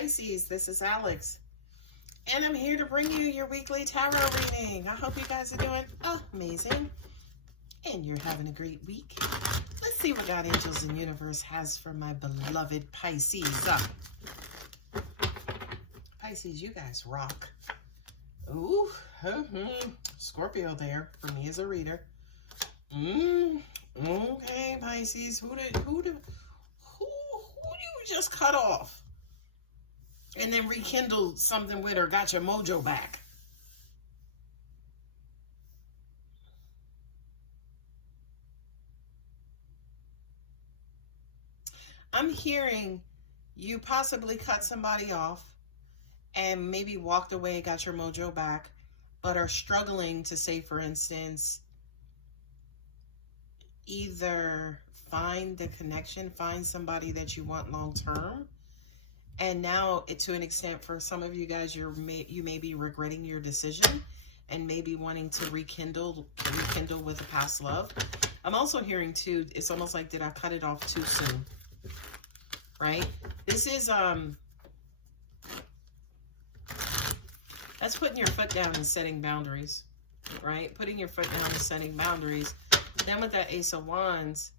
Pisces, this is Alex, and I'm here to bring you your weekly tarot reading. I hope you guys are doing amazing, and you're having a great week. Let's see what God, angels, and universe has for my beloved Pisces. Pisces, you guys rock. Ooh, Scorpio there for me as a reader. Okay, Pisces, who do you just cut off and then rekindled something with or got your mojo back? I'm hearing you possibly cut somebody off and maybe walked away, got your mojo back, but are struggling to, say, for instance, either find the connection, find somebody that you want long term. And now, to an extent, for some of you guys, you may be regretting your decision and maybe wanting to rekindle with a past love. I'm also hearing too, it's almost like, did I cut it off too soon? Right? This is that's putting your foot down and setting boundaries, right? Putting your foot down and setting boundaries. Then with that Ace of Wands,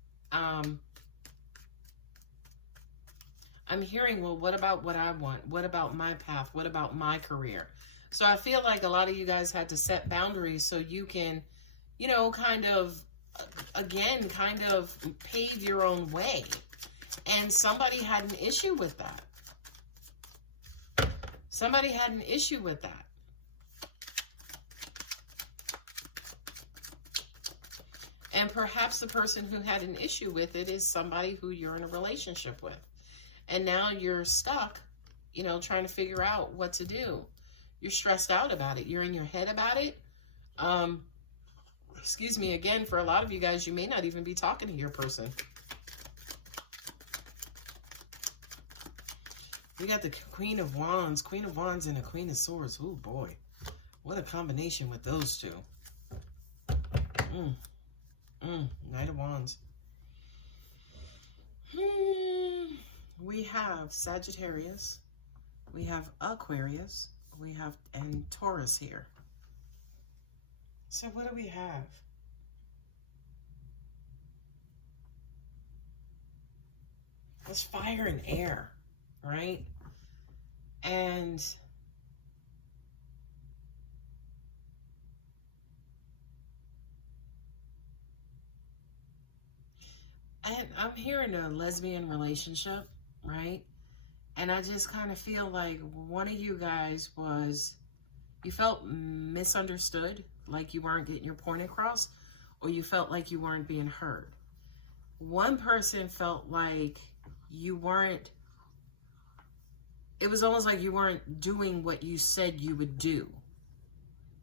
I'm hearing, well, what about what I want? What about my path? What about my career? So I feel like a lot of you guys had to set boundaries so you can, you know, kind of pave your own way. And somebody had an issue with that. Somebody had an issue with that. And perhaps the person who had an issue with it is somebody who you're in a relationship with. And now you're stuck, you know, trying to figure out what to do. You're stressed out about it. You're in your head about it. Excuse me, again, for a lot of you guys, you may not even be talking to your person. We got the Queen of Wands and the Queen of Swords. Oh boy, what a combination with those two. Knight of Wands. We have Sagittarius, we have Aquarius, and Taurus here. So what do we have? It's fire and air, right? And I'm hearing a lesbian relationship, right? And I just kind of feel like one of you guys you felt misunderstood, like you weren't getting your point across, or you felt like you weren't being heard. One person felt like you weren't, it was almost like you weren't doing what you said you would do,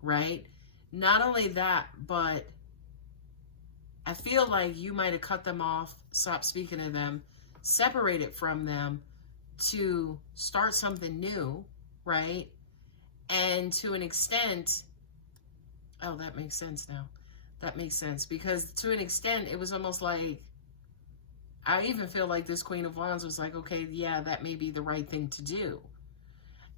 right? Not only that, but I feel like you might have cut them off, stopped speaking to them, separated from them to start something new, right? And to an extent, oh, that makes sense now. That makes sense, because to an extent, it was almost like, I even feel like this Queen of Wands was like, okay, yeah, that may be the right thing to do.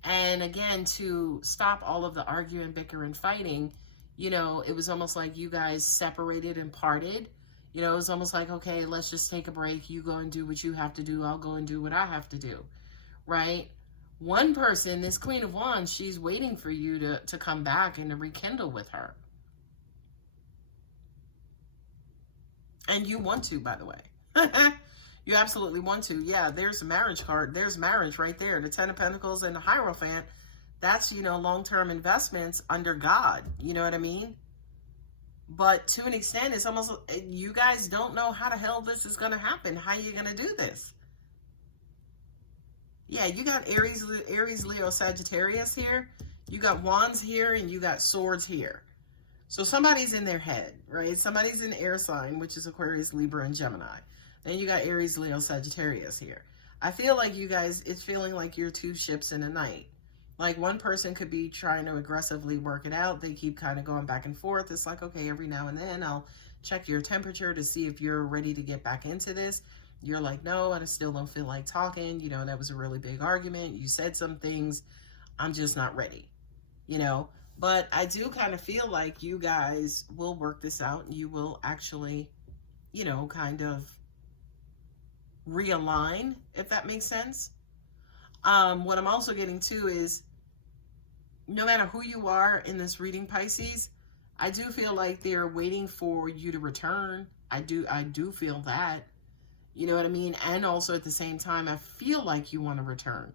And again, to stop all of the arguing, bickering, fighting, you know, it was almost like you guys separated and parted. You know, it was almost like, okay, let's just take a break. You go and do what you have to do. I'll go and do what I have to do, right? One person, this Queen of Wands, she's waiting for you to come back and to rekindle with her. And you want to, by the way. You absolutely want to. Yeah, there's a marriage card. There's marriage right there. The Ten of Pentacles and the Hierophant. That's, you know, long-term investments under God. You know what I mean? But to an extent, it's almost, you guys don't know how the hell this is going to happen. How are you going to do this? Yeah, you got Aries, Leo, Sagittarius here. You got Wands here, and you got Swords here. So somebody's in their head, right? Somebody's in air sign, which is Aquarius, Libra, and Gemini. Then you got Aries, Leo, Sagittarius here. I feel like you guys, it's feeling like you're two ships in a night. Like one person could be trying to aggressively work it out. They keep kind of going back and forth. It's like, okay, every now and then I'll check your temperature to see if you're ready to get back into this. You're like, no, I still don't feel like talking. You know, that was a really big argument. You said some things. I'm just not ready, you know. But I do kind of feel like you guys will work this out. And you will actually, you know, kind of realign, if that makes sense. What I'm also getting to is, no matter who you are in this reading, Pisces, I do feel like they're waiting for you to return. I do feel that. You know what I mean? And also at the same time, I feel like you want to return.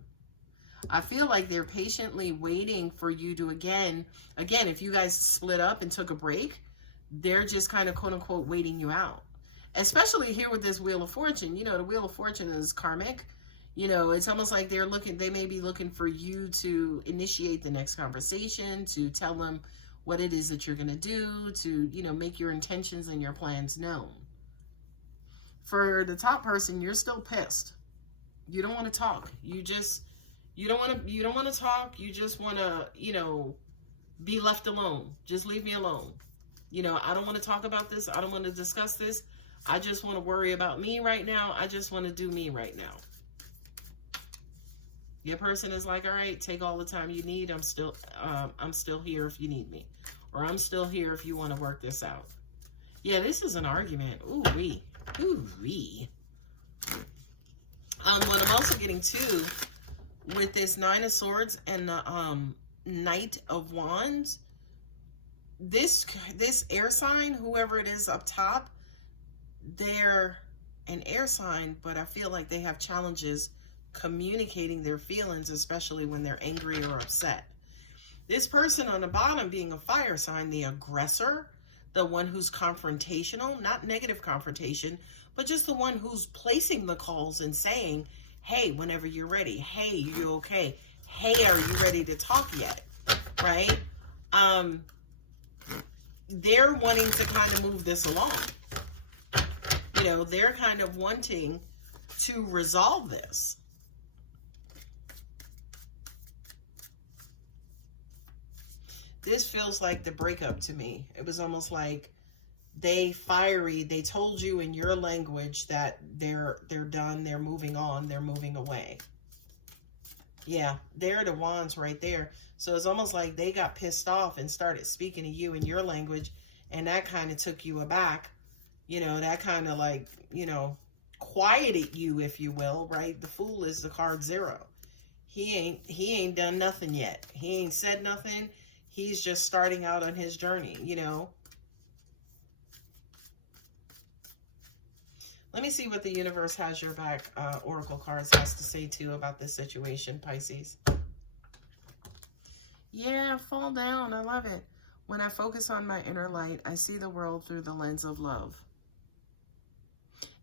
I feel like they're patiently waiting for you to again, if you guys split up and took a break, they're just kind of quote unquote waiting you out. Especially here with this Wheel of Fortune. You know, the Wheel of Fortune is karmic. You know, it's almost like they may be looking for you to initiate the next conversation, to tell them what it is that you're going to do, to, you know, make your intentions and your plans known. For the top person, you're still pissed. You don't want to talk. You don't want to talk. You just want to, you know, be left alone. Just leave me alone. You know, I don't want to talk about this. I don't want to discuss this. I just want to worry about me right now. I just want to do me right now. Your person is like, all right, take all the time you need. I'm still here if you need me. Or I'm still here if you want to work this out. Yeah, this is an argument. Ooh-wee. Ooh-wee. What I'm also getting to with this Nine of Swords and the Knight of Wands, this air sign, whoever it is up top, they're an air sign, but I feel like they have challenges communicating their feelings, especially when they're angry or upset. This person on the bottom being a fire sign, the aggressor, the one who's confrontational, not negative confrontation, but just the one who's placing the calls and saying, hey, whenever you're ready. Hey, you okay? Hey, are you ready to talk yet? Right? They're wanting to kind of move this along. You know, they're kind of wanting to resolve this. This feels like the breakup to me. It was almost like they told you in your language that they're done, they're moving on, they're moving away. Yeah, they're the wands right there. So it's almost like they got pissed off and started speaking to you in your language, and that kind of took you aback. You know, that kind of like, you know, quieted you, if you will, right? The Fool is the card 0. He ain't done nothing yet. He ain't said nothing. He's just starting out on his journey, you know. Let me see what the universe has your back, Oracle cards has to say too about this situation, Pisces. Yeah, fall down. I love it. When I focus on my inner light, I see the world through the lens of love.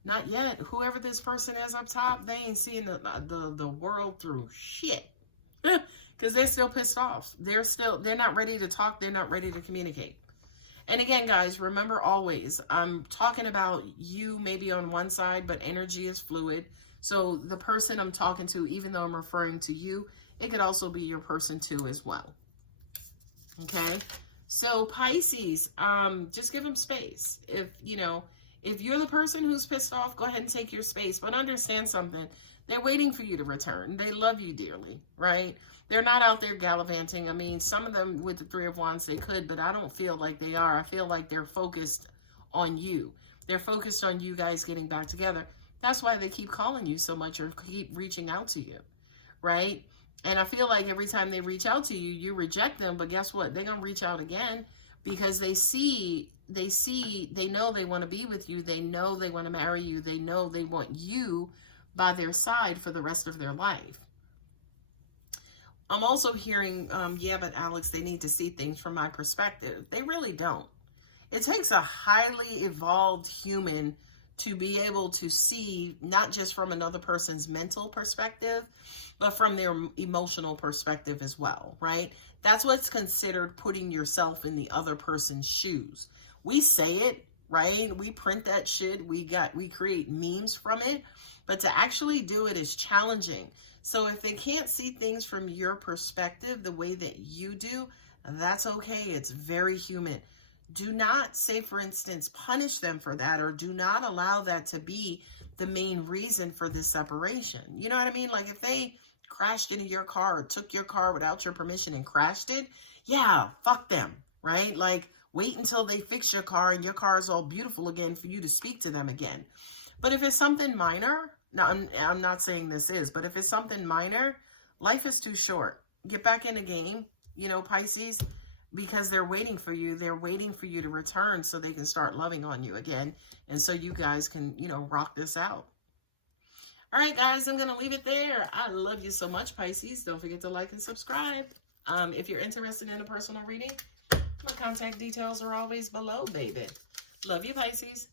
Not yet. Whoever this person is up top, they ain't seeing the world through shit. Because they're still pissed off. They're not ready to talk. They're not ready to communicate. And again, guys, remember always, I'm talking about you maybe on one side, but energy is fluid. So the person I'm talking to, even though I'm referring to you, it could also be your person too as well. Okay? So Pisces, just give them space. If you're the person who's pissed off, go ahead and take your space. But understand something. They're waiting for you to return. They love you dearly, right? They're not out there gallivanting. I mean, some of them with the Three of Wands, they could, but I don't feel like they are. I feel like they're focused on you. They're focused on you guys getting back together. That's why they keep calling you so much or keep reaching out to you, right? And I feel like every time they reach out to you, you reject them. But guess what? They're going to reach out again because they know they want to be with you. They know they want to marry you. They know they want you by their side for the rest of their life. I'm also hearing, yeah, but Alex, they need to see things from my perspective. They really don't. It takes a highly evolved human to be able to see not just from another person's mental perspective, but from their emotional perspective as well, right? That's what's considered putting yourself in the other person's shoes. We say it, right? We print that shit. We create memes from it, but to actually do it is challenging. So if they can't see things from your perspective the way that you do, that's okay. It's very human. Do not, say for instance, punish them for that, or do not allow that to be the main reason for this separation. You know what I mean? Like if they crashed into your car or took your car without your permission and crashed it, yeah, fuck them, right? Like wait until they fix your car and your car is all beautiful again for you to speak to them again. But if it's something minor, now I'm not saying this is, but if it's something minor, life is too short. Get back in the game, you know, Pisces, because they're waiting for you. They're waiting for you to return so they can start loving on you again. And so you guys can, you know, rock this out. All right, guys, I'm going to leave it there. I love you so much, Pisces. Don't forget to like and subscribe. If you're interested in a personal reading, my contact details are always below, baby. Love you, Pisces.